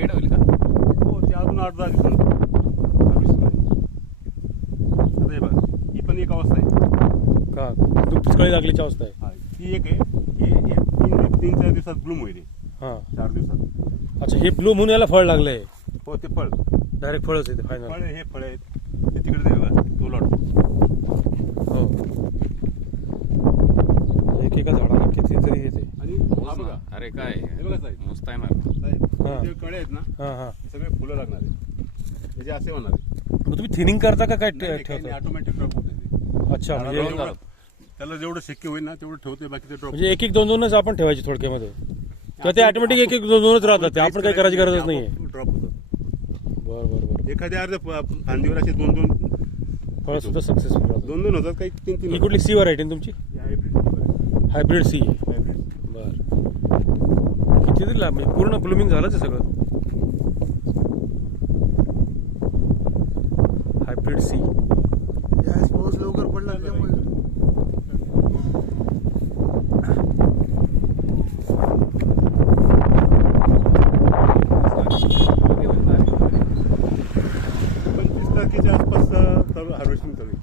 Red होईल का? हो ते दोन आठ दहा दिवसांत आता ही पण एक अवस्था आहे. का? दुपटीकडे लागल्याची अवस्था आहे. ती एक आहे. हे एक तीन तीन चार दिवसात ब्लूम होईल हे. चार दिवसात. अच्छा हे ब्लू म्हणून याला फळ लागलंय. हो ते फळ. डायरेक्ट फळच येते फायनल फळ हे फळ आहेत ते तिकडे दे बघा तो लॉट हो. एकेका झाडाला कितीतरी येते आणि बघा. अरे काय? बघा मस्त आहे ना साहेब हा. जे कळे आहेत ना हां हां. हे सगळे फुलं लागणार आहेत. म्हणजे असे होणार आहेत. मग तुम्ही थिनिंग करता का काय ठे- ठेवता ऑटोमॅटिक ड्रॉप होते ते. अच्छा त्याला म्हणजे जेवढं- त्याला जेवढं शक्य होईल ना तेवढं ठेवते बाकीचे ड्रॉप म्हणजे एक एक दोन दोनच आपण ठेवायचे थोडक्यामध्ये. किंवा ते ऑटोमॅटिक एक एक दोन दोनच राहतात ते आपण काही करायची गरजच नाहीये. ड्रॉप होतं. बरं बरं बरं. एखाद्या अर्ध फ- फांदीवर असे दोन दोन फळ सुद्धा सक्सेसफुल राहतात. दोन दोन होतात काही तीन तीन ही कुठली सी व्हरायटी तुमची? हायब्रिड हायब्रिड सी किती लांब म्हणजे पूर्ण ब्लुमिंग झालंच आहे सगळं. हायब्रिड सी यावेळेस पाऊस लवकर पडला त्यामुळे. पंचवीस तारखेच्या आसपास चालू हार्वेस्टिंग चालू आहे.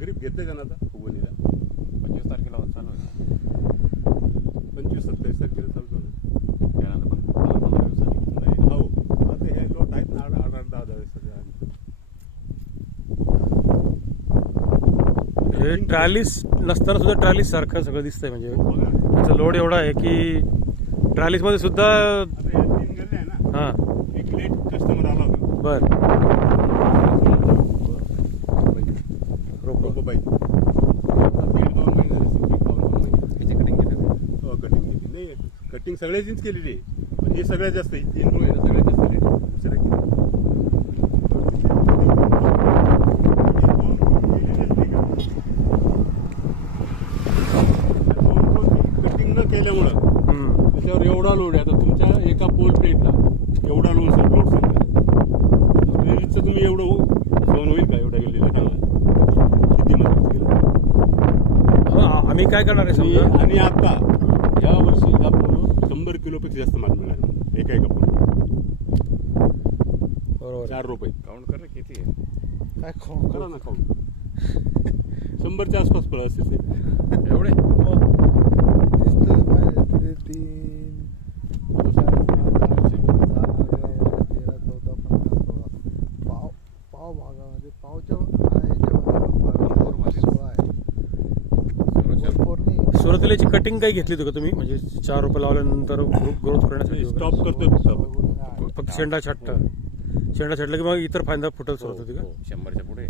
गरीब घेतले का ना आता फुगवणीला पंचवीस तारखेला चालू आहे पंचवीस सत्तावीस तारखेला चालू झालं त्यानंतर पण पंधरा पंधरा दिवसांनी नाही हो आता हे लॉट आहेत ना आठ आठ आठ दहा दहा सगळे हे ट्रॅलिस नसताना सुद्धा ट्रॅलिस सारखं सगळं दिसतंय म्हणजे. त्याचा लोड एवढा आहे की ट्रॅलिसमध्ये सुद्धा हा एक लेट कस्टमर आला होता. बर. रोप महिने महिने त्याची कटिंग केली हो कटिंग केली. नाही कटिंग सगळ्याचीच केलेली आहे. पण हे सगळ्यात जास्त तीन रोग आहे ना सगळ्यात जास्त रेट दुसऱ्या किती? हे दोन केलेलेच नाही का? दोन पोल कटिंग न केल्यामुळं. त्याच्यावर एवढा लोड आहे. आता तुमच्या एका पोल प्लेटला एवढा लोड सर लोड सर रेल्वेचं तुम्ही एवढं हो- सहन होईल का? एवढ्या गेलेल्या कामाला किती मदत केलं? हो, आम्ही काय करणार आहे आणि समजा? आणि आता या वर्षी ह्या पोलो शंभर किलोपेक्षा जास्त माल मिळाला एका एका पोलो बरोबर. चार रुपये काउंट कर रे किती आहे? काय खाऊन करा ना खाऊ शंभरच्या आसपास फळं असते सुरुवातीला कटिंग काही घेतली होती का तुम्ही? म्हणजे चार रुपये लावल्यानंतर ग्रोथ करण्यासाठी? स्टॉप करतोय फक्त आपण. फक्त शेंडा छाटता. शेंडा छाटला की मग इतर फायदा फुटल सुरुवात होती का? हो, शंभरच्या पुढे.